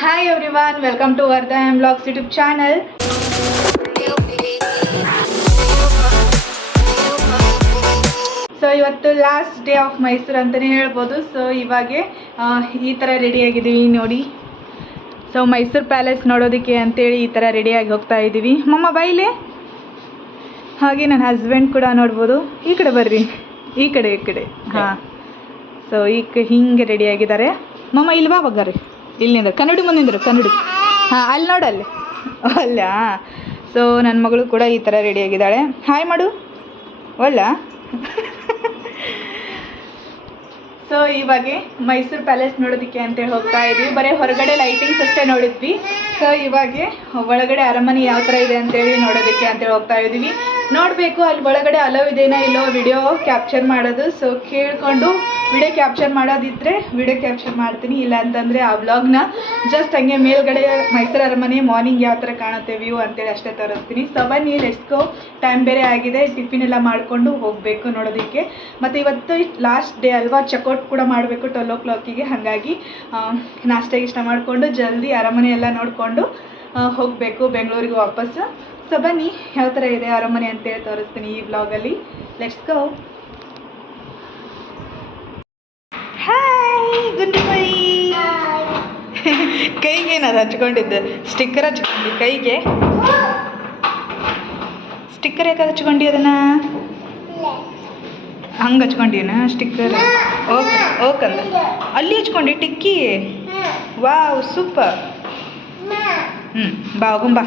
Hi everyone, welcome to Vardha and Vlogs YouTube channel. So ಇವತ್ತು last day of Mysuru ಅಂತಲೇ ಹೇಳ್ಬೋದು. So ಇವಾಗೆ ಈ ಥರ ರೆಡಿಯಾಗಿದ್ದೀವಿ ನೋಡಿ. ಸೊ ಮೈಸೂರು ಪ್ಯಾಲೇಸ್ ನೋಡೋದಕ್ಕೆ ಅಂತೇಳಿ ಈ ಥರ ರೆಡಿಯಾಗಿ ಹೋಗ್ತಾ ಇದ್ದೀವಿ. ಮಮ್ಮ ಬಾಯಿಲೆ. ಹಾಗೆ ನನ್ನ ಹಸ್ಬೆಂಡ್ ಕೂಡ ನೋಡ್ಬೋದು. ಈ ಕಡೆ ಬರ್ರಿ, ಈ ಕಡೆ ಹಾಂ. ಸೊ ಹಿಂಗೆ ರೆಡಿಯಾಗಿದ್ದಾರೆ. ಮಮ್ಮ ಇಲ್ಲಿ ಬಾ ಬಗ್ಗಾರಿ, ಇಲ್ಲಿಂದ ಕನ್ನಡಿ ಮುಂದಿಂದರು ಕನ್ನಡಿ. ಹಾಂ ಅಲ್ಲಿ ನೋಡಲ್ಲಿ ಅಲ್ಲ. ಸೊ ನನ್ನ ಮಗಳು ಕೂಡ ಈ ಥರ ರೆಡಿಯಾಗಿದ್ದಾಳೆ. ಹಾಯ್ ಮಾಡು ಒಲ್ಲ. ಸೊ ಇವಾಗ ಮೈಸೂರು ಪ್ಯಾಲೇಸ್ ನೋಡೋದಕ್ಕೆ ಅಂತೇಳಿ ಹೋಗ್ತಾ ಇದ್ವಿ. ಬರೀ ಹೊರಗಡೆ ಲೈಟಿಂಗ್ಸ್ ಅಷ್ಟೇ ನೋಡಿದ್ವಿ. ಸೊ ಇವಾಗ ಒಳಗಡೆ ಅರಮನೆ ಯಾವ ಥರ ಇದೆ ಅಂತೇಳಿ ನೋಡೋದಕ್ಕೆ ಅಂತೇಳಿ ಹೋಗ್ತಾ ಇದ್ದೀವಿ. ನೋಡಬೇಕು ಅಲ್ಲಿ ಒಳಗಡೆ ಅಲೋ ಇದೆನಾ ಇಲ್ಲೋ ವಿಡಿಯೋ ಕ್ಯಾಪ್ಚರ್ ಮಾಡೋದು. ಸೊ ಕೇಳಿಕೊಂಡು ವಿಡಿಯೋ ಕ್ಯಾಪ್ಚರ್ ಮಾಡೋದಿದ್ದರೆ ವಿಡಿಯೋ ಕ್ಯಾಪ್ಚರ್ ಮಾಡ್ತೀನಿ, ಇಲ್ಲ ಅಂತಂದರೆ ಆ ವ್ಲಾಗ್ನ ಜಸ್ಟ್ ಹಂಗೆ ಮೇಲ್ಗಡೆ ಮೈಸೂರು ಅರಮನೆ ಮಾರ್ನಿಂಗ್ ಯಾವ ಥರ ಕಾಣುತ್ತೆ ವ್ಯೂ ಅಂತೇಳಿ ಅಷ್ಟೇ ತೋರಿಸ್ತೀನಿ. ಸೊ ಬನ್ನಿ ಲೆಟ್ಸ್ಗೋ. ಟೈಮ್ ಬೇರೆ ಆಗಿದೆ, ಟಿಫಿನ್ ಎಲ್ಲ ಮಾಡಿಕೊಂಡು ಹೋಗಬೇಕು ನೋಡೋದಕ್ಕೆ. ಮತ್ತು ಇವತ್ತು ಲಾಸ್ಟ್ ಡೇ ಅಲ್ವಾ, ಚೆಕ್ಔಟ್ ಕೂಡ ಮಾಡಬೇಕು 12 o'clock. ಹಾಗಾಗಿ ನಾಷ್ಟ ಇಷ್ಟ ಮಾಡಿಕೊಂಡು ಜಲ್ದಿ ಅರಮನೆ ಎಲ್ಲ ನೋಡಿಕೊಂಡು ಹೋಗಬೇಕು ಬೆಂಗಳೂರಿಗೆ ವಾಪಸ್ಸು. ಸೊ ಬನ್ನಿ ಯಾವ ಥರ ಇದೆ ಅರಮನೆ ಅಂತೇಳಿ ತೋರಿಸ್ತೀನಿ ಈ ವ್ಲಾಗಲ್ಲಿ. Let's go. Hi good morning. ಕೈಗೆ ಏನದು ಹಚ್ಕೊಂಡಿದ್ದೆ? ಸ್ಟಿಕ್ಕರ್ ಹಚ್ಕೊಂಡು ಕೈಗೆ. ಸ್ಟಿಕ್ಕರ್ ಯಾಕೆ ಹಚ್ಕೊಂಡು ಅದನ್ನು? ಹಂಗೆ ಹಚ್ಕೊಂಡಿನ ಸ್ಟಿಕ್ಕರ್? ಓಕಂದ ಅಲ್ಲಿ ಹಚ್ಕೊಂಡು ಟಿಕ್ಕಿ. Wow super. ಬಾ ಹೋಗಂಬಾ.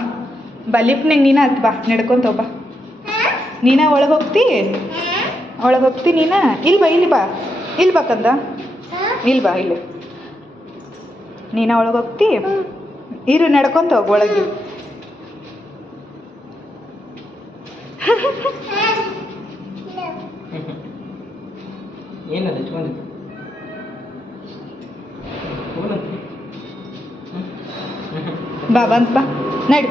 ಬಾ ಲಿಫ್ಟ್ನಾಗ ನೀನ ಹತ್ತು. ಬಾ ನಡ್ಕೊಂತ ಬಾ. ನೀನ ಒಳಗೆ ಹೋಗ್ತಿ? ಒಳಗೆ ಹೋಗ್ತಿ ನೀನ? ಇಲ್ಲಿ ಬಾ, ಇಲ್ಲಿ ಬಾ, ಇಲ್ಲಿ ಬಾಕಂದ. ಇಲ್ಲಿ ಬಾ, ಇಲ್ಲಿ ನೀನ ಒಳಗೆ ಹೋಗ್ತಿ? ಇರು ನಡ್ಕೊಂತ ಹೋಗು ಒಳಗೆ. ಬಾ ಬಂತ ಬಾ ನಡಿ.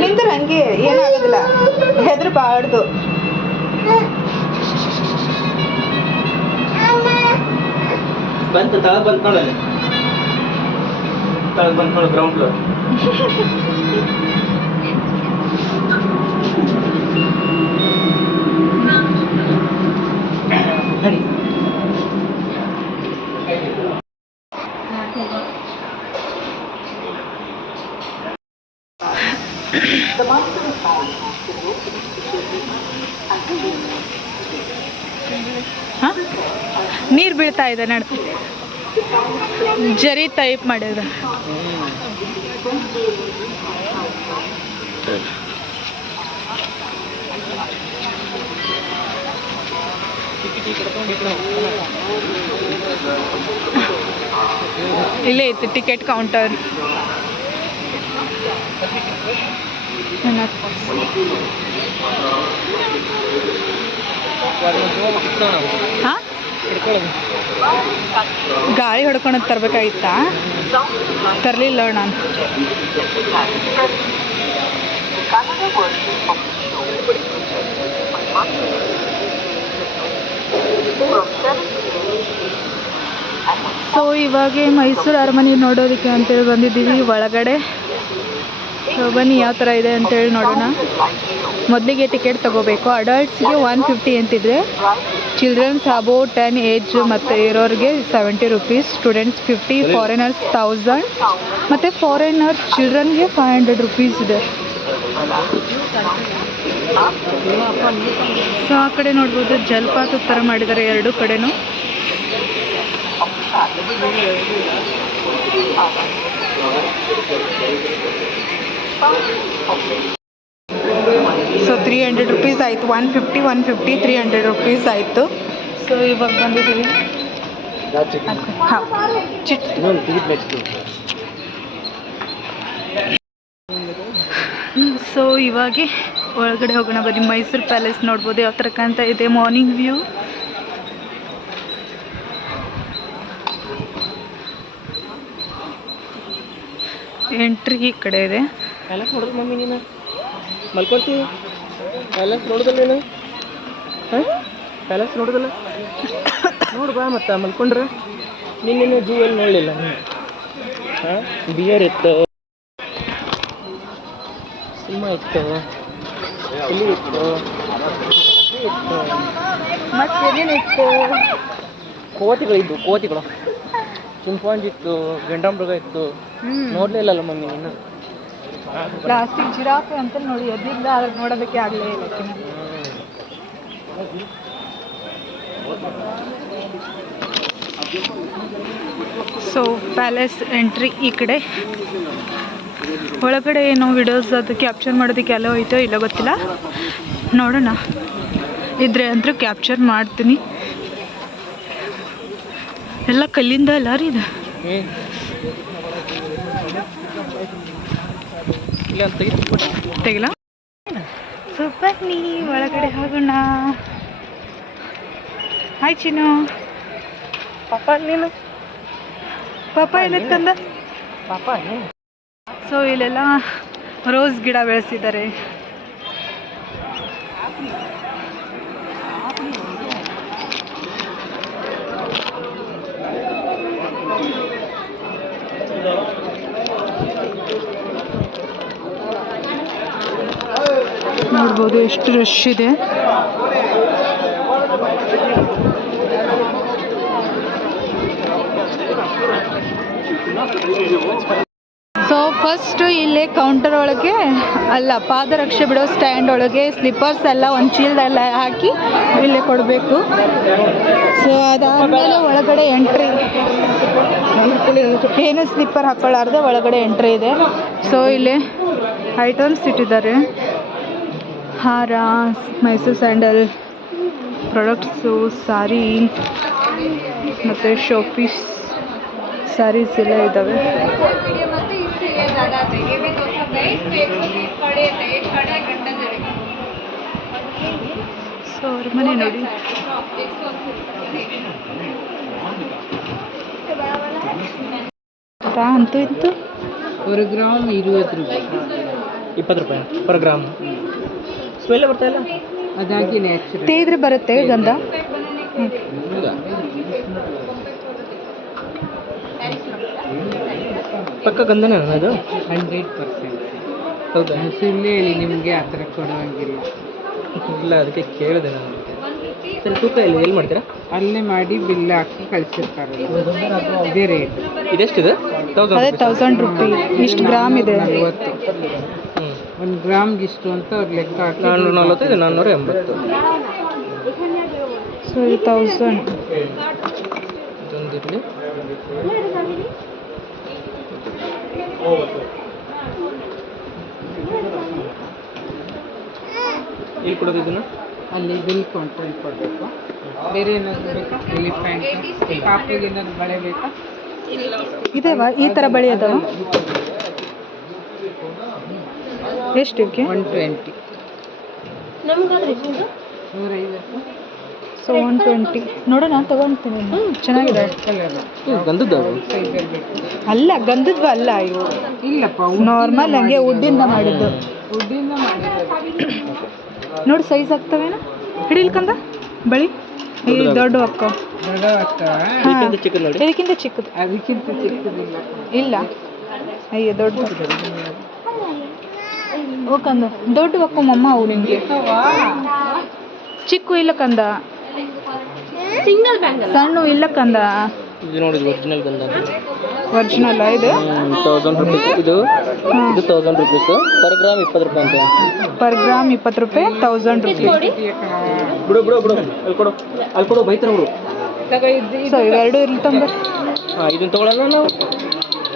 ನಿಂದ್ರೆ ಹಂಗೆ ಏನಾಗೋದಿಲ್ಲ, ಹೆದ್ರು ಬಾಡ್ದು. ಬಂತು ತಳ ಬಂತು ನೋಡಲ್ಲಿ, ತಳ ಬಂತು ನೋಡಿ ಗ್ರೌಂಡ್ ಫ್ಲೋರ್. ನೀರು ಬೀಳ್ತಾ ಇದೆ ನಡ್, ಜರಿ ಟೈಪ್ ಮಾಡಿದ. ಇಲ್ಲೇ ಐತಿ ಟಿಕೆಟ್ ಕೌಂಟರ್. ಹಾಂ ಗಾಳಿ ಹೊಡ್ಕೊಳೋದು ತರಬೇಕಾಗಿತ್ತಾ? ತರಲಿಲ್ಲ ನಾನು. ಸೊ ಇವಾಗ ಮೈಸೂರು ಅರಮನೆ ನೋಡೋದಕ್ಕೆ ಅಂತೇಳಿ ಬಂದಿದ್ದೀವಿ ಒಳಗಡೆ. ಸೊ ಬನ್ನಿ ಯಾವ ಥರ ಇದೆ ಅಂತೇಳಿ ನೋಡೋಣ. ಮೊದಲಿಗೆ ಟಿಕೆಟ್ ತೊಗೋಬೇಕು. ಅಡಲ್ಟ್ಸ್ಗೆ 150 ಅಂತಿದ್ರೆ, ಚಿಲ್ಡ್ರನ್ಸ್ ಅಬೌವ್ 10 ಏಜ್ ಮತ್ತು ಇರೋರಿಗೆ 70 rupees, ಸ್ಟೂಡೆಂಟ್ಸ್ 50, ಫಾರಿನರ್ಸ್ 1000 ಮತ್ತು ಫಾರಿನರ್ ಚಿಲ್ಡ್ರನ್ಗೆ 500 rupees ಇದೆ. ಸೊ ಆ ಕಡೆ ನೋಡ್ಬೋದು ಜಲಪಾತದ ಥರ ಮಾಡಿದ್ದಾರೆ ಎರಡು ಕಡೆನೂ. ಸೊ 300 rupees ಆಯಿತು. 150, 300 rupees ಆಯಿತು. ಸೊ ಇವಾಗ ಬಂದಿದ್ದೀವಿ. ಹಾಂ ಚಿಟ್. ಸೊ ಇವಾಗ ಒಳಗಡೆ ಹೋಗೋಣ ಬನ್ನಿ. ಮೈಸೂರು ಪ್ಯಾಲೇಸ್ ನೋಡ್ಬೋದು ಯಾವ ಥರ ಕಾಣ್ತಾ ಇದೆ ಮಾರ್ನಿಂಗ್ ವ್ಯೂ. ಎಂಟ್ರಿ ಈ ಕಡೆ ಇದೆ. ಮಮ್ಮಿ ನೀನು ಮಲ್ಕೊಳ್ತಿ ಪ್ಯಾಲೇಸ್ ನೋಡುದಿಲ್ಲ ನೀನು? ಹಾಂ ಪ್ಯಾಲೇಸ್ ನೋಡುದಿಲ್ಲ? ನೋಡು ಬಾ ಮತ್ತೆ ಮಲ್ಕೊಂಡ್ರೆ ನಿನ್ನೆ ಜೂ ಅಲ್ಲಿ ನೋಡಲಿಲ್ಲ ನೀನು. ಹಾಂ ಬಿಯರ್ ಇತ್ತು, ಸಿನಿಮಾ ಇತ್ತು, ಹುಲಿ ಇತ್ತು, ಇತ್ತು, ಮತ್ತೇನೇನಿತ್ತು? ಕೋತಿಗಳಿದ್ದು, ಕೋತಿಗಳು, ಚಿಂಪಾಂಜಿ ಇತ್ತು, ಗೆಂಡಾಮೃಗ ಇತ್ತು. ನೋಡಲಿಲ್ಲಲ್ಲ ಮಮ್ಮಿ ನೀನು? ಲಾಸ್ಟಿಗೆ ಜಿರಾಫೆ ಅಂತ ನೋಡಿ ಅದ್ರಿಂದ ಅದ್ರ ನೋಡೋದಕ್ಕೆ ಆಗಲೇ ಇಲ್ಲ. ಸೊ ಪ್ಯಾಲೇಸ್ ಎಂಟ್ರಿ ಈ ಕಡೆ. ಒಳಗಡೆ ಏನೋ ವಿಡಿಯೋಸ್ ಅದು ಕ್ಯಾಪ್ಚರ್ ಮಾಡೋದಕ್ಕೆ ಎಲ್ಲ ಹೋಯ್ತೋ ಇಲ್ಲ ಗೊತ್ತಿಲ್ಲ, ನೋಡೋಣ. ಇದ್ರೆ ಅಂತೂ ಕ್ಯಾಪ್ಚರ್ ಮಾಡ್ತೀನಿ. ಎಲ್ಲ ಕಲ್ಲಿಂದ ಅಲ್ಲ ರೀ ಇದು. ತೆಗಿಲ. ಸೊ ಬನ್ನಿ ಒಳಗಡೆ ಹೋಗೋಣ. ಹಾಯ್ ಚಿನ್ನು. ಪಾಪ ನೀನು? ಪಾಪ ಎಲ್ಲ ತಂದ. ಪಾಪ ಸೊ ಇಲ್ಲೆಲ್ಲ ರೋಸ್ ಗಿಡ ಬೆಳೆಸಿದ್ದಾರೆ. ನೋಡ್ಬೋದು ಎಷ್ಟು ರಶ್ ಇದೆ. ಸೊ ಫಸ್ಟ್ ಇಲ್ಲೇ ಕೌಂಟರ್ ಒಳಗೆ ಅಲ್ಲ, ಪಾದರಕ್ಷೆ ಬಿಡೋ ಸ್ಟ್ಯಾಂಡ್ ಒಳಗೆ ಸ್ಲಿಪ್ಪರ್ಸ್ ಎಲ್ಲ ಒಂದು ಚೀಲದೆಲ್ಲ ಹಾಕಿ ಇಲ್ಲೇ ಕೊಡಬೇಕು. ಸೊ ಅದಾದಮೇಲೆ ಒಳಗಡೆ ಎಂಟ್ರಿ. ಏನು ಸ್ಲಿಪ್ಪರ್ ಹಾಕೊಳ್ಳಾರ್ದೆ ಒಳಗಡೆ ಎಂಟ್ರಿ ಇದೆ. ಸೊ ಇಲ್ಲಿ ಐಟಮ್ಸ್ ಇಟ್ಟಿದ್ದಾರೆ. ಹಾರ, ಮೈಸೂರು ಸ್ಯಾಂಡಲ್ ಪ್ರಾಡಕ್ಟ್ಸು, ಸಾರಿ ಮತ್ತು ಶೋಪೀಸ್ ಸ್ಯಾರೀಸ್ ಎಲ್ಲ ಇದ್ದಾವೆ. ಸೊ ಅವ್ರ ಮನೆ ನೋಡಿ. ಅಂತೂ ಇತ್ತು. ಒಂದು ಗ್ರಾಮ್ 20 ರೂಪಾಯಿ, 20 ರೂಪಾಯಿ ಪರ್ ಗ್ರಾಮ್. ಸ್ಮೆಲ್ ಬರ್ತಾ ಇಲ್ಲ, ಅದಾಗಿ ನ್ಯಾಚುರಲ್ ತೇದ್ರೆ ಬರುತ್ತೆ ಗಂಧ. ಪಕ್ಕ ಗಂಧನೇ ಅದು 100%. ಹೌದಾ? ಸುಳ್ಳು ಹೇಳಿ ನಿಮಗೆ ಆ ಥರ ಕೊಡುವಂಗಿಲ್ಲ. ಇಲ್ಲ, ಅದಕ್ಕೆ ಕೇಳಿದೆ ನಾನು. ಸರಿ, ತೂಕ ಎಲ್ಲಿ ಮಾಡ್ತೀರಾ? ಅಲ್ಲೇ ಮಾಡಿ ಬಿಲ್ ಹಾಕಿ ಕಳಿಸಿರ್ತಾರೆ. ಇದೇ ರೇಟ್. ಇದೆಷ್ಟಿದೆ? ಅದೇ 1000 ರೂಪಾಯಿ. ಇಷ್ಟು ಗ್ರಾಮ್ ಇದೆ. 40. 1 ಗ್ರಾಮ್ಗೆ ಇಷ್ಟು ಅಂತ ಅವ್ರು ಲೆಕ್ಕ ಹಾಕಿ 440, ಇದು 480. ಸೊ ಇದು 1000. ಇದೊಂದಿರಲಿ. ಇಲ್ಲಿ ಕೊಡೋದು ಇದನ್ನು ಅಲ್ಲಿ ಬಿಲ್ ಕೌಂಟ್ರಲ್ಲಿ ಕೊಡಬೇಕು. ಬೇರೆ ಏನಾದರೂ ಬೇಕಾ? ಎಲಿಫೆಂಟ್, ಪಾಪಿಗೆ ಏನಾದರೂ ಬಳೆ ಬೇಕಾ? ಇದಾವ ಈ ಥರ ಬಳಿ ಅದಾವ. ಎಷ್ಟು ಇವಕ್ಕೆ? 120. 150. ಸೊ 120 ನೋಡೋಣ, ತಗೊಳ್ತೀನಿ. ಚೆನ್ನಾಗಿದೆ. ಕಲರ್ ಗಂಧದ್ದು ಸೈಜಲ್ಲಿ ಬೇಕು. ಅಲ್ಲ, ಗಂಧದ್ವ ಅಲ್ಲ ಇವು. ಇಲ್ಲಪ್ಪ, ನಾರ್ಮಲ್ ಹಂಗೆ ವುಡ್ಡಿಂದ ಮಾಡಿದ್ದು. ವುಡ್ಡಿಂದ ಮಾಡಿರೋದು. ನೋಡಿ ಸೈಜ್ ಆಗ್ತವೇನ? ಹಿಡಿಲ್ಕಂದ ಬಳಿ ಈ ದೊಡ್ಡ ಅಕ್ಕ. ದೊಡ್ಡ ಆಗ್ತವ. ಚಿಕನ್ ನೋಡಿ. ಇದಕ್ಕಿಂತ ಚಿಕ್ಕದು. ಅದಕ್ಕಿಂತ ಚಿಕ್ಕದಿಲ್ಲ. ಇಲ್ಲ, ಅಯ್ಯೋ ದೊಡ್ಡ ಓ ಕಂದ ದೊಡ್ಡ ಅಕ್ಕ ಮಮ್ಮ ಅವು ನಿಂಗೆ. ಚಿಕ್ಕು ಇಲ್ಲ ಕಂದ, ಸಣ್ಣ ಇಲ್ಲ ಕಂದ. ಇದು ನೋಡಿ, ಒರಿಜಿನಲ್ ಗಂಧ. ಒರಿಜಿನಲ್ ಇದು 1000 ರೂಪೀಸ್. ಇದು 1000 ರೂಪೀಸ್. ಪರ್ ಗ್ರಾಮ್ 20 ರೂಪಾಯಿ ಅಂತ. ಪರ್ ಗ್ರಾಮ್ 20 ರೂಪಾಯಿ, 1000 ರೂಪಾಯಿ. ಬಿಡು ಬಿಡು ಬಿಡು, ಅಲ್ಲಿ ಕೊಡು ಬೈತಾರೆ ಅವರು. ಸೊ ಇವೆರಡು ಇರ್ಲಿ ತಂಬ. ಹಾಂ, ಇದನ್ನ ತೊಗೊಳ್ಳೋಣ ನಾವು.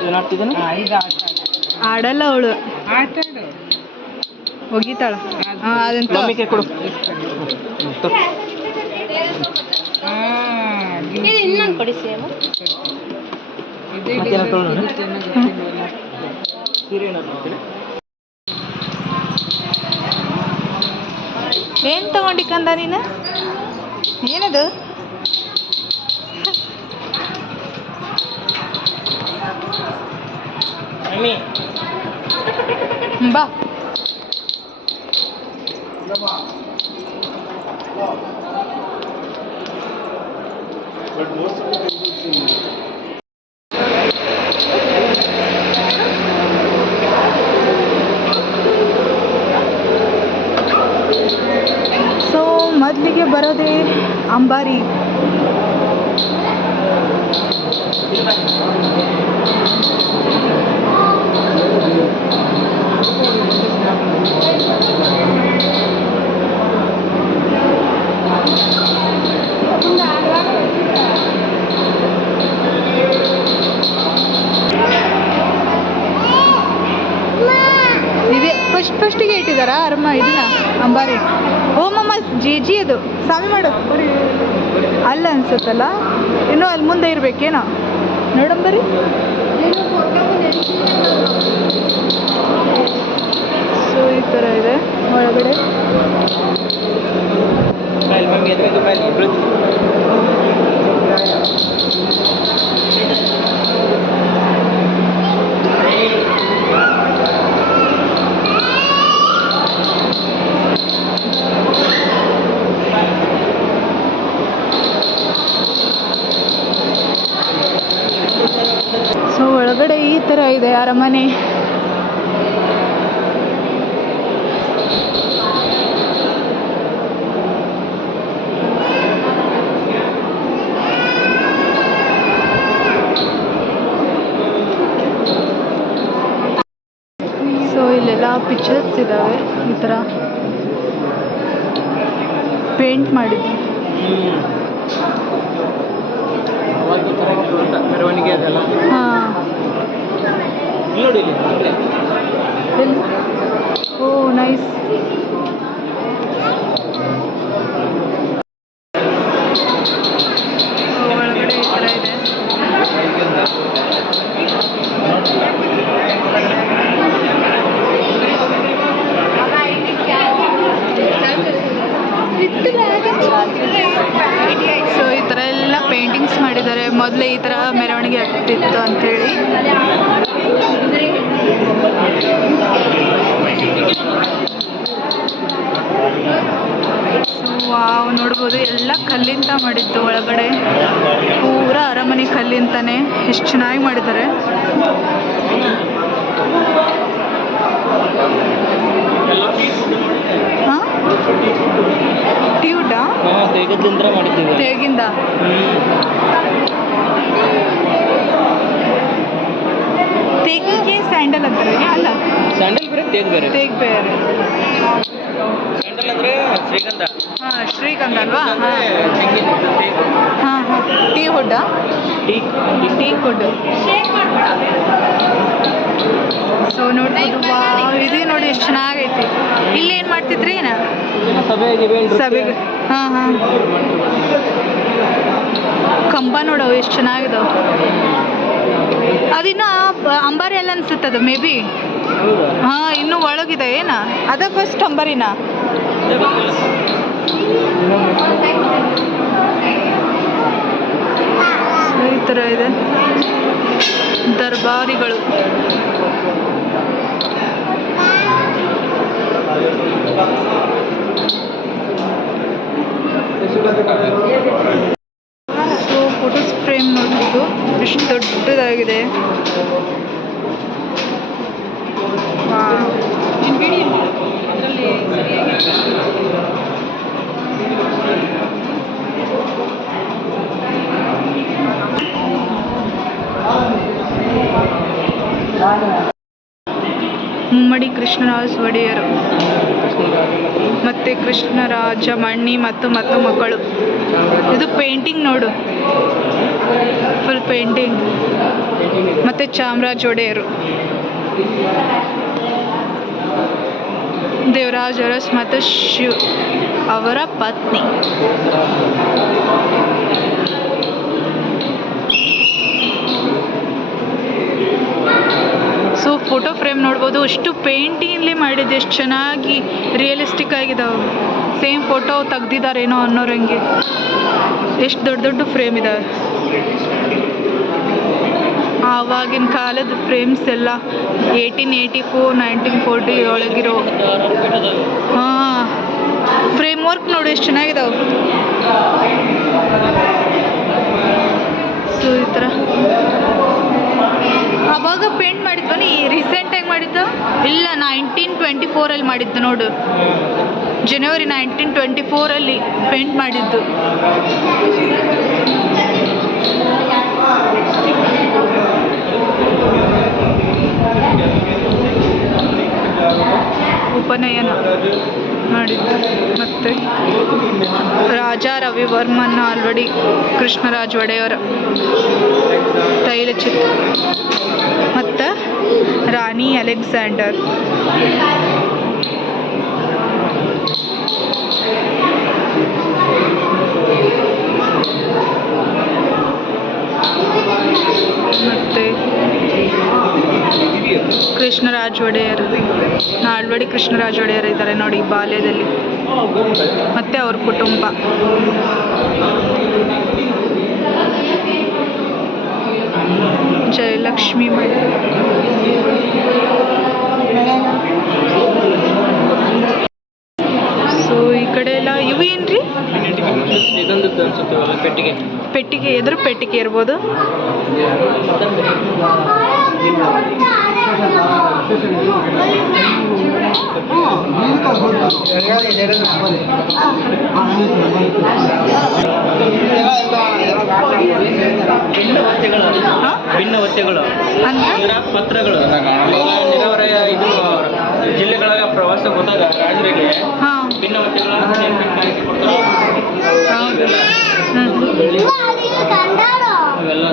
ಇದನ್ನ ಆಡ್ತಿದ್ದಾನೆ. ಆಡಲ್ಲ ಅವಳು, ಆಟ ಒಗಿತಾಳ. ಅದಂತ ಮಮ್ಮಿಗೆ ಕೊಡು. ಇನ್ನೊಂದು ಕೊಡಿ ಸೇಮ. ಏನು ತಗೊಂಡಿ ಕಂದ ನೀನು? ಏನದು? ಬಾ ಸೊ ಮೊದಲಿಗೆ ಬರೋದೇ ಅಂಬಾರಿ. ಇದೆ ಫಸ್ಟಿಗೆ ಇಟ್ಟಿದ್ದಾರಾ ಅರಮ್ಮ ಇದನ್ನ ಅಂಬಾರಿ? ಓಮಮ್ಮ ಜಿ ಅದು ಸ್ವಾಮಿ ಮಾಡು ಅಲ್ಲ ಅನ್ಸುತ್ತಲ್ಲ, ಇನ್ನೂ ಅಲ್ಲಿ ಮುಂದೆ ಇರಬೇಕೇನೋ ನೋಡಂಬರಿ. ಸೊ ಈ ಥರ ಇದೆ ಒಳಗಡೆ. ಸೊ ಒಳಗಡೆ ಈ ಥರ ಇದೆ ಅರಮನೆ. ಸೊ ಇಲ್ಲೆಲ್ಲ ಪಿಕ್ಚರ್ಸ್ ಇದ್ದಾವೆ, ಈ ಥರ ಪೇಂಟ್ ಮಾಡಿದ್ವಿ. ಮೆರವಣಿಗೆ ಅದೆಲ್ಲ ಹಾಂ, ನೋಡಿ. ಓ ನೈಸ್. ಒಳಗಡೆ ಈ ಥರ ಇದೆ. ಸೊ ಈ ಥರ ಎಲ್ಲ ಪೇಂಟಿಂಗ್ಸ್ ಮಾಡಿದ್ದಾರೆ. ಮೊದಲೇ ಈ ಥರ ಮೆರವಣಿಗೆ ಆಗ್ತಿತ್ತು ಅಂಥೇಳಿ. ಸೊ ವಾವ್, ನೋಡ್ಬೋದು ಎಲ್ಲ ಕಲ್ಲಿಂದ ಮಾಡಿದ್ದು. ಒಳಗಡೆ ಪೂರ ಅರಮನೆ ಕಲ್ಲಿಂತಾನೆ, ಎಷ್ಟು ಚೆನ್ನಾಗಿ ಮಾಡಿದ್ದಾರೆ. ಹಾಂ, ಟೀ ವುಡ್ಡಾ? ತೆಗೆದಿಂದ ಮಾಡಿದ್ದೀವಿ. ತೆಗಿಂದ ತೆಗಿಗೆ ಸ್ಯಾಂಡಲ್ ಅಂತಾರೆ ಅಲ್ಲ? ಸ್ಯಾಂಡಲ್ ಬೇರೆ, ತೇಗ್ ಬೇರೆ. ತೇಗ್ ಬೇರೆ. ಸ್ಯಾಂಡಲ್ ಅಂದರೆ ಶ್ರೀಗಂಧ. ಹಾಂ, ಶ್ರೀಗಂಧ ಅಲ್ವಾ? ಹಾಂ ತೇಗ್. ಹಾಂ ಹಾಂ. ಟೀ ವುಡ್ಡಾ? Teak wood. ಸೊ ನೋಡ್ಬೋದು, ವಾವ್, ಇದೆ ನೋಡಿ ಎಷ್ಟು ಚೆನ್ನಾಗೈತಿ. ಇಲ್ಲಿ ಏನು ಮಾಡ್ತಿದ್ರಿ ಏನ? ಸಭೆಗೆ. ಹಾಂ ಹಾಂ. ಕಂಬ ನೋಡವು ಎಷ್ಟು ಚೆನ್ನಾಗಿದಾವೆ. ಅದಿನ್ನೂ ಅಂಬಾರಿ ಎಲ್ಲ ಅನ್ಸುತ್ತೆ ಅದು, ಮೇ ಬಿ. ಹಾಂ, ಇನ್ನೂ ಒಳಗಿದೆ ಏನ? ಅದ ಫಸ್ಟ್ ಅಂಬಾರಿನ? ಈ ಥರ ಇದೆ ದರ್ಬಾರಿಗಳು. ಸೊ ಫೋಟೋಸ್ ಫ್ರೇಮ್ ನೋಡ್ಬೋದು ಎಷ್ಟು ದೊಡ್ಡದಾಗಿದೆ. ಮುಮ್ಮಡಿ ಕೃಷ್ಣರಾಜ ಒಡೆಯರು ಮತ್ತು ಕೃಷ್ಣರಾಜ ಮಣ್ಣಿ ಮತ್ತು ಮಕ್ಕಳು. ಇದು ಪೇಂಟಿಂಗ್ ನೋಡು, ಫುಲ್ ಪೇಂಟಿಂಗ್. ಮತ್ತು ಚಾಮರಾಜ ಒಡೆಯರು, ದೇವರಾಜ ಅರಸ್ ಮತ್ತು ಶಿವ್ ಅವರ ಪತ್ನಿ. ಸೊ ಫೋಟೋ ಫ್ರೇಮ್ ನೋಡ್ಬೋದು, ಅಷ್ಟು ಪೇಂಟಿಂಗ್ಲೇ ಮಾಡಿದ್ದು, ಎಷ್ಟು ಚೆನ್ನಾಗಿ ರಿಯಲಿಸ್ಟಿಕ್ ಆಗಿದಾವೆ. ಸೇಮ್ ಫೋಟೋ ತೆಗ್ದಿದ್ದಾರೇನೋ ಅನ್ನೋರಂಗೆ ಎಷ್ಟು ದೊಡ್ಡ ದೊಡ್ಡ ಫ್ರೇಮ್ ಇದ್ದಾವೆ. ಆವಾಗಿನ ಕಾಲದ ಫ್ರೇಮ್ಸ್ ಎಲ್ಲ 1884 1940 ಒಳಗಿರೋ. ಹಾಂ, ನೋಡು ಎಷ್ಟು ಚೆನ್ನಾಗಿದಾವೆ. ಸೊ ಈ ಥರ ಅವಾಗ ಪೇಂಟ್ ಮಾಡಿದ್ವ ನೀ ರೀಸೆಂಟಾಗಿ ಮಾಡಿದ್ದು? ಇಲ್ಲ, 1924 ಮಾಡಿದ್ದು ನೋಡು. ಜನವರಿ 1924 ಪೇಂಟ್ ಮಾಡಿದ್ದು. ಉಪನಯನ ಮಾಡಿದ್ದು. ಮತ್ತು ರಾಜ ರವಿವರ್ಮನ ಆಲ್ರೆಡಿ ಕೃಷ್ಣರಾಜ ಒಡೆಯರ ತೈಲಚಿತ್ರ ಮತ್ತು ರಾಣಿ ಅಲೆಕ್ಸಾಂಡರ್. ಮತ್ತು ಕೃಷ್ಣರಾಜ ಒಡೆಯರ್, ಆಲ್ರೆಡಿ ಕೃಷ್ಣರಾಜ ಒಡೆಯರ್ ಇದ್ದಾರೆ ನೋಡಿ ಬಾಲ್ಯದಲ್ಲಿ, ಮತ್ತು ಅವ್ರ ಕುಟುಂಬ. ಜಯಲಕ್ಷ್ಮಿ ಮಠ. ಸೊ ಈ ಕಡೆ ಎಲ್ಲ ಇವು ಏನ್ರಿ? ಪೆಟ್ಟಿಗೆ. ಎದ್ರ ಪೆಟ್ಟಿಗೆ ಇರ್ಬೋದು? ಭಿನ್ನವತ್ಯಗಳು ಅಂದ್ರೆ ಪತ್ರಗಳು. ನೀರಾವರಿ ಇದು ಜಿಲ್ಲೆಗಳಾಗ ಪ್ರವಾಸ ಹೋದಾಗ ರಾಜರಿಗೆ ಹಾಂ, ಭಿನ್ನವತ್ಯಗಳನ್ನು ಹೌದು. ಅವೆಲ್ಲ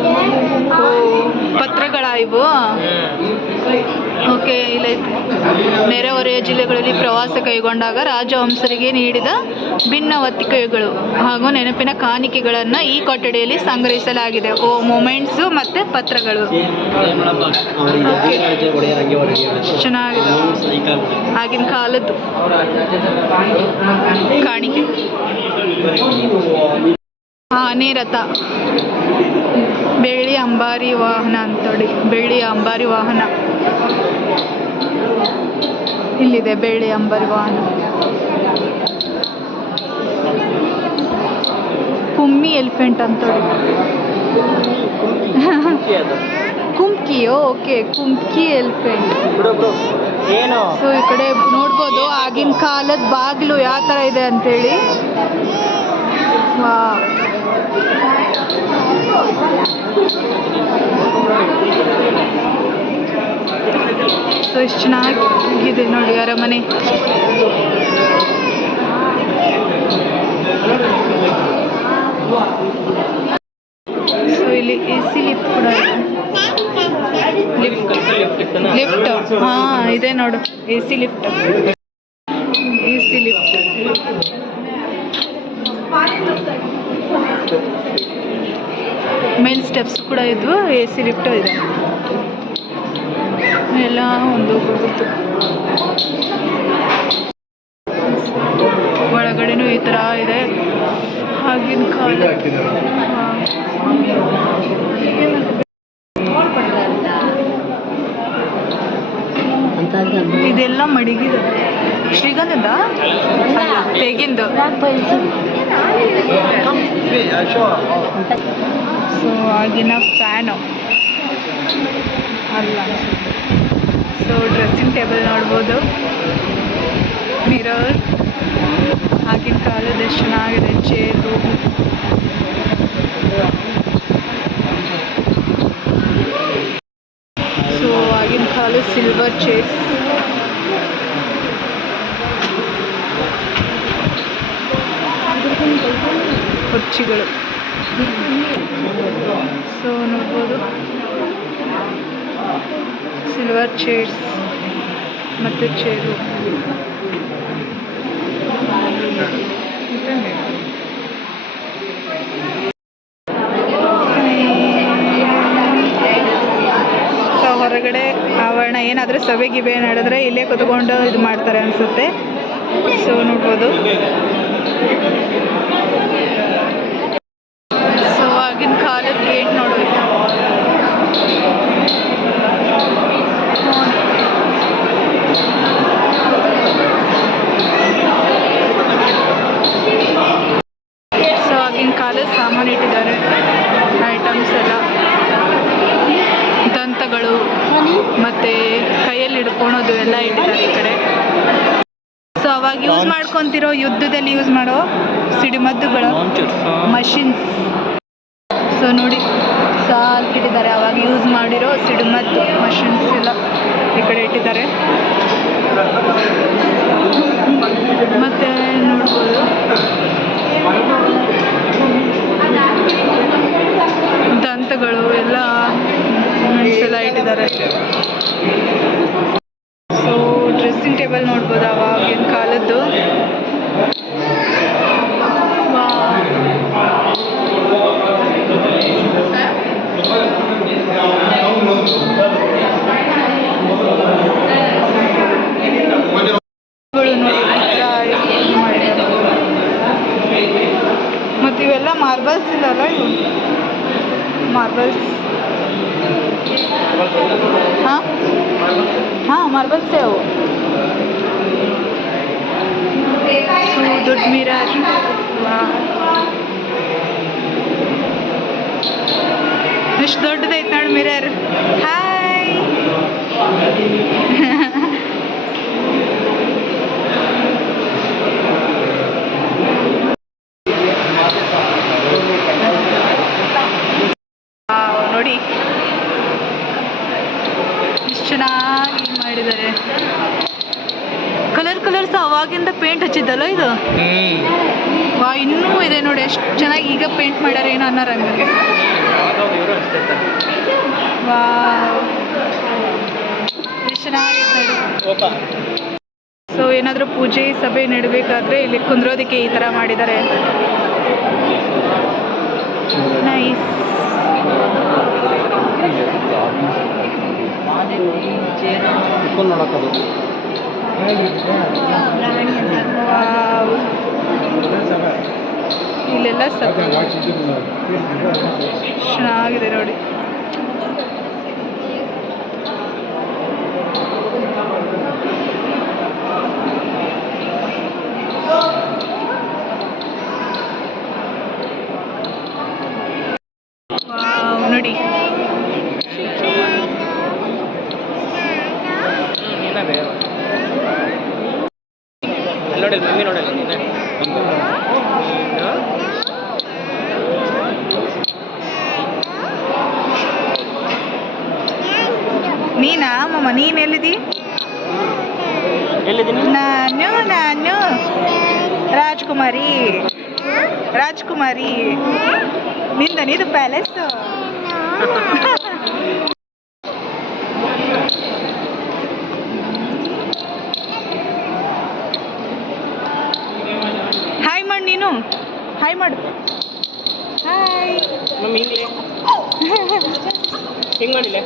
ಪತ್ರಗಳ ಇವು. ಓಕೆ, ಇಲ್ಲೈತೆ. ನೆರೆಹೊರೆಯ ಜಿಲ್ಲೆಗಳಲ್ಲಿ ಪ್ರವಾಸ ಕೈಗೊಂಡಾಗ ರಾಜವಂಶರಿಗೆ ನೀಡಿದ ಭಿನ್ನವತ್ತಿಕೆಗಳು ಹಾಗೂ ನೆನಪಿನ ಕಾಣಿಕೆಗಳನ್ನು ಈ ಕೊಠಡಿಯಲ್ಲಿ ಸಂಗ್ರಹಿಸಲಾಗಿದೆ. ಮೊಮೆಂಟ್ಸು ಮತ್ತು ಪತ್ರಗಳು. ಚೆನ್ನಾಗಿದೆ. ಆಗಿನ ಕಾಲದ್ದು ಕಾಣಿಕೆ. ಆನೆ ರಥ, ಬೆಳ್ಳಿ ಅಂಬಾರಿ ವಾಹನ ಅಂತೇಳಿ. ಬೆಳ್ಳಿಯ ಅಂಬಾರಿ ವಾಹನ ಇಲ್ಲಿದೆ. ಬೆಳ್ಳಿ ಅಂಬಾರಿ ವಾಹನ. ಕುಮ್ಮಿ ಎಲಿಫೆಂಟ್ ಅಂತೇಳಿ. ಕುಮ್ಕಿಯೋ? ಓಕೆ, ಕುಮ್ಕಿ ಎಲಿಫೆಂಟ್. ಸೊ ಈ ಕಡೆ ನೋಡ್ಬೋದು ಆಗಿನ ಕಾಲದ ಬಾಗಿಲು ಯಾವ ಥರ ಇದೆ ಅಂತೇಳಿ. ವಾ, ಸೊ ಎಷ್ಟು ಚೆನ್ನಾಗಿದೆ ನೋಡಿ ಅರಮನೆ. ಸೊ ಇಲ್ಲಿ AC ಲಿಫ್ಟ್ ಕೂಡ ಇದೆ. ಲಿಫ್ಟ್ ಹಾಂ ಇದೆ ನೋಡು. AC lift. ಮೇಲ್ ಸ್ಟೆಪ್ಸ್ ಕೂಡ ಇದ್ವು. AC ಲಿಫ್ಟ್ ಇದೆ. ಎಲ್ಲ ಒಂದು ಹೋಗುತ್ತೆ. ಒಳಗಡೆನೂ ಈ ಥರ ಇದೆ ಆಗಿನ ಕಾಲ. ಇದೆಲ್ಲ ಮಡಗಿದೆ. ಶ್ರೀಗಂಧದ ತೆಗಿಂದು. ಸೊ ಆಗಿನ ಫ್ಯಾನು ಅಲ್ಲ ಅನಿಸುತ್ತೆ. ಸೊ ಡ್ರೆಸ್ಸಿಂಗ್ ಟೇಬಲ್ ನೋಡ್ಬೋದು. ಮಿರರ್. ಆಗಿನ ಕಾಲದ ಎಷ್ಟು ಚೆನ್ನಾಗಿದೆ. ಚೇರು. ಸೊ ಆಗಿನ ಕಾಲದ ಸಿಲ್ವರ್ ಚೇರ್ಸ್. ಕುರ್ಚಿಗಳು. ಸೊ ನೋಡ್ಬೋದು ಸಿಲ್ವರ್ ಚೇರ್ಸ್ ಮತ್ತು ಚೇರು. ಸೊ ಹೊರಗಡೆ ಆವರಣ ಏನಾದರೂ ಸಭೆ ಗಿಬೆ ನಡೆದ್ರೆ ಇಲ್ಲೇ ಕೂತ್ಕೊಂಡು ಇದು ಮಾಡ್ತಾರೆ ಅನಿಸುತ್ತೆ. ಸೊ ನೋಡ್ಬೋದು. ಸೊ ಆಗಿನ ಕಾಲದ ಗೇಟ್ ನೋಡೋದು. ಸಾಮಾನು ಇಟ್ಟಿದ್ದಾರೆ, ಐಟಮ್ಸ್ ಎಲ್ಲ, ದಂತಗಳು ಮತ್ತು ಕೈಯಲ್ಲಿ ಹಿಡ್ಕೊಳೋದು ಎಲ್ಲ ಇಟ್ಟಿದ್ದಾರೆ ಈ ಕಡೆ. ಸೊ ಅವಾಗ ಯೂಸ್ ಮಾಡ್ಕೊತಿರೋ ಯುದ್ಧದಲ್ಲಿ ಯೂಸ್ ಮಾಡೋ ಸಿಡಿಮದ್ದುಗಳು, ಮಷಿನ್ಸ್. ಸೊ ನೋಡಿ ಸಾಲ್ ಇಟ್ಟಿದ್ದಾರೆ, ಅವಾಗ ಯೂಸ್ ಮಾಡಿರೋ ಸಿಡಿಮದ್ದು ಮಷಿನ್ಸ್ ಎಲ್ಲ ಈ ಕಡೆ ಇಟ್ಟಿದ್ದಾರೆ. ಮತ್ತು ನೋಡ್ಬೋದು ದಂತಗಳು ಎಲ್ಲ ಇಟ್ಟಿದ್ದಾರೆ. ಸೊ ಡ್ರೆಸ್ಸಿಂಗ್ ಟೇಬಲ್ ನೋಡ್ಬೋದು ಅವಾಗಿನ ಕಾಲದ್ದು. ಮತ್ತು ಇವೆಲ್ಲ ಮಾರ್ಬಲ್ಸ್ ಇಲ್ಲಲ್ಲ, ಇವು ಮಾರ್ಬಲ್ಸ್. ಹಾಂ ಮಾರ್ಬಲ್ಸೇ ಅವು. ಸೊ ದೊಡ್ಡ ಮಿರರ್, ಎಷ್ಟು ದೊಡ್ಡದೈತೆ ನೋಡಿ ಮಿರರ್. ಹಾಯ್ ನೋಡಿ ಎಷ್ಟು ಚೆನ್ನಾಗಿ ಮಾಡಿದ್ದಾರೆ. ಕಲರ್ಸ್ ಅವಾಗಿಂದ ಪೇಂಟ್ ಹಚ್ಚಿದ್ದಲ್ಲ ಇದು. ವಾ ಇನ್ನೂ ಇದೆ ನೋಡಿ ಎಷ್ಟು ಚೆನ್ನಾಗಿ ಈಗ ಪೇಂಟ್ ಮಾಡ್ಯಾರ ಏನೋ ಅನ್ನೋ ರಂಗಕ್ಕೆ. ವಾ ಎಷ್ಟು ಚೆನ್ನಾಗಿದೆ ನೋಡಿ. ಸೊ ಏನಾದರೂ ಪೂಜೆ ಸಭೆ ನಡಬೇಕಾದ್ರೆ ಇಲ್ಲಿ ಕುಂದ್ರೋದಕ್ಕೆ ಈ ಥರ ಮಾಡಿದ್ದಾರೆ. ನೈಸ್. ಇಲ್ಲೆಲ್ಲ ಚೆನ್ನಾಗಿದೆ ನೋಡಿ. ನೋಡಿ ನೋಡಿ ಮಮ್ಮಿ ನೋಡಲ್ಲ ನೀನಾ ಮಮ್ಮ, ನೀನು ಎಲ್ಲಿದ್ದೀ? ನಾನು ರಾಜ್ಕುಮಾರಿ ನಿಂದನಿದು ಪ್ಯಾಲೇಸ್. ಹಾಯ್ ಮಾಡು ನೀನು, ಹಾಯ್ ಮಾಡು. ಹಾಯ್ ಮಮ್ಮಿ ಹಿಂಗೆ ಮಾಡಿಲ್ಲ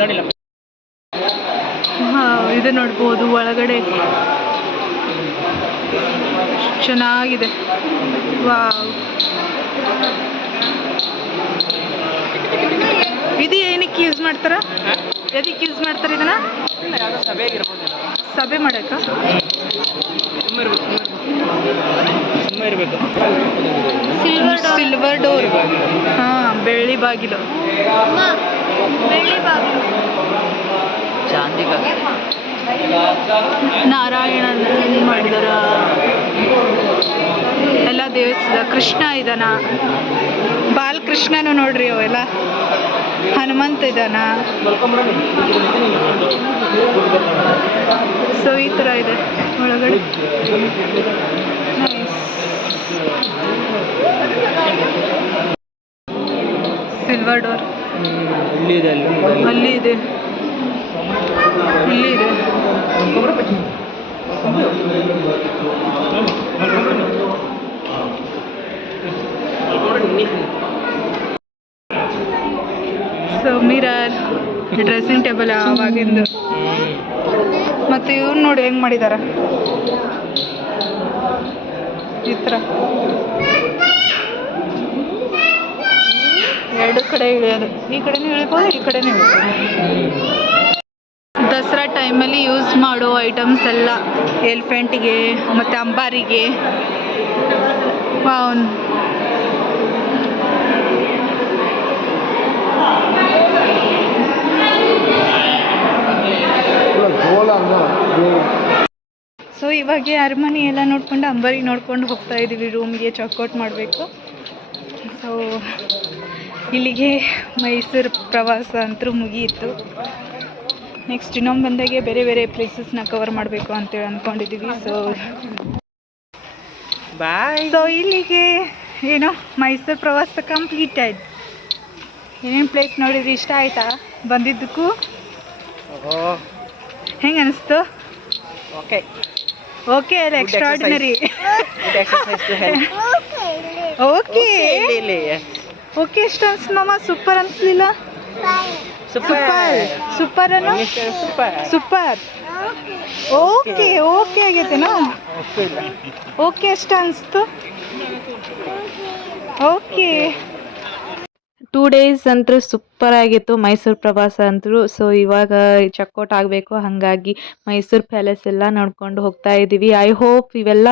ನೋಡಿಲ್ಲ. ಹಾಂ ಇದು ನೋಡ್ಬೋದು ಒಳಗಡೆ ಚೆನ್ನಾಗಿದೆ. ವಾವ್, ಇದು ಏನಕ್ಕೆ ಯೂಸ್ ಮಾಡ್ತಾರ? ಎದಕ್ಕೆ ಯೂಸ್ ಮಾಡ್ತಾರೆ ಇದನ್ನ? ಸಭೆ ಮಾಡಕ್ಕ. Silver door. ಹಾಂ ಬೆಳ್ಳಿ ಬಾಗಿಲು. ನಾರಾಯಣ ಮಾಡಿದಾರ ಎಲ್ಲ ದೇವಸ್ಥಾನ. ಕೃಷ್ಣ ಇದಾನ, ಬಾಲಕೃಷ್ಣನು ನೋಡ್ರಿ ಅವೆಲ್ಲ. ಹನುಮಂತ ಇದಾನ. ಸೊ ಈ ಥರ ಇದೆ ಒಳಗಡೆ. ಸಿಲ್ವರ್ ಡೋರ್ ಅಲ್ಲಿ ಇದೆ, ಇಲ್ಲಿ ಇದೆ. ಸೊ ಮಿರರ್, ಡ್ರೆಸ್ಸಿಂಗ್ ಟೇಬಲ್ ಆವಾಗಿಂದು. ಮತ್ತು ಇವ್ರು ನೋಡಿ ಹೆಂಗೆ ಮಾಡಿದಾರ ಈ ಥರ. ಎರಡು ಕಡೆ ಇಳಿಯೋದು, ಈ ಕಡೆನೂ ಇಳಿಬೋದು, ಈ ಕಡೆನೂ ಇಳಿಬೋದು. ದಸರಾ ಟೈಮಲ್ಲಿ ಯೂಸ್ ಮಾಡೋ ಐಟಮ್ಸ್ ಎಲ್ಲ, ಎಲಿಫೆಂಟಿಗೆ ಮತ್ತು ಅಂಬಾರಿಗೆ ವಾವ್. ಸೊ ಇವಾಗ ಅರಮನೆ ಎಲ್ಲ ನೋಡ್ಕೊಂಡು ಅಂಬರಿ ನೋಡ್ಕೊಂಡು ಹೋಗ್ತಾ ಇದ್ದೀವಿ ರೂಮ್ಗೆ ಚೆಕ್ಔಟ್ ಮಾಡಬೇಕು. ಸೊ ಇಲ್ಲಿಗೆ ಮೈಸೂರು ಪ್ರವಾಸ ಅಂತೂ ಮುಗಿಯಿತು. ನೆಕ್ಸ್ಟ್ ಇನ್ನೊಮ್ಮೆ ಬಂದಾಗೆ ಬೇರೆ ಬೇರೆ ಪ್ಲೇಸಸ್ನ ಕವರ್ ಮಾಡಬೇಕು ಅಂತೇಳಿ ಅಂದ್ಕೊಂಡಿದ್ದೀವಿ. ಬಾಯ್. ಸೊ ಇಲ್ಲಿಗೆ ಏನು ಮೈಸೂರು ಪ್ರವಾಸ ಕಂಪ್ಲೀಟ್ ಆಯ್ತು. ಏನೇನು ಪ್ಲೇಸ್ ನೋಡಿದ್ರಿ, ಇಷ್ಟ ಆಯ್ತಾ ಬಂದಿದ್ದಕ್ಕೂ? ಹೆಂಗೆ ಅನಿಸ್ತು? ಓಕೆ ಓಕೆ ಅಲ್ಲ ಎಕ್ಸ್ಟ್ರಾರ್ಡಿನರಿ. ಓಕೆ ಓಕೆ ಎಷ್ಟು ಅನ್ಸ್ತು ಮಾಮ? ಸೂಪರ್ ಅನಿಸ್ಲಿಲ್ಲ? ಸೂಪರ್ ಅನ್ನು ಸೂಪರ್. ಓಕೆ ಓಕೆ ಆಗೈತೆನಾ? ಓಕೆ ಎಷ್ಟು ಅನಿಸ್ತು? ಓಕೆ 2 ಡೇಸ್ ಅಂತೂ ಸೂಪರ್ ಆಗಿತ್ತು ಮೈಸೂರು ಪ್ರವಾಸ ಅಂತೂ. ಸೊ ಇವಾಗ ಚೆಕ್ಔಟ್ ಆಗಬೇಕು, ಹಾಗಾಗಿ ಮೈಸೂರು ಪ್ಯಾಲೇಸ್ ಎಲ್ಲ ನೋಡ್ಕೊಂಡು ಹೋಗ್ತಾ ಇದ್ದೀವಿ. ಐ ಹೋಪ್ ಇವೆಲ್ಲ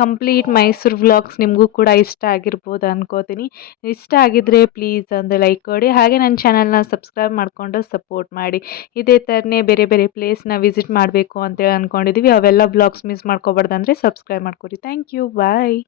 ಕಂಪ್ಲೀಟ್ ಮೈಸೂರು ವ್ಲಾಗ್ಸ್ ನಿಮಗೂ ಕೂಡ ಇಷ್ಟ ಆಗಿರ್ಬೋದು ಅನ್ಕೋತೀನಿ. ಇಷ್ಟ ಆಗಿದ್ರೆ ಪ್ಲೀಸ್ ಒಂದು ಲೈಕ್ ಕೊಡಿ, ಹಾಗೆ ನನ್ನ ಚಾನಲ್ನ ಸಬ್ಸ್ಕ್ರೈಬ್ ಮಾಡಿಕೊಂಡು ಸಪೋರ್ಟ್ ಮಾಡಿ. ಇದೇ ಥರನೇ ಬೇರೆ ಬೇರೆ ಪ್ಲೇಸ್ನ ವಿಸಿಟ್ ಮಾಡಬೇಕು ಅಂತೇಳಿ ಅಂದ್ಕೊಂಡಿದ್ದೀವಿ. ಅವೆಲ್ಲ ವ್ಲಾಗ್ಸ್ ಮಿಸ್ ಮಾಡ್ಕೋಬಾರ್ದಂದ್ರೆ ಸಬ್ಸ್ಕ್ರೈಬ್ ಮಾಡ್ಕೊಡಿ. Thank you, bye.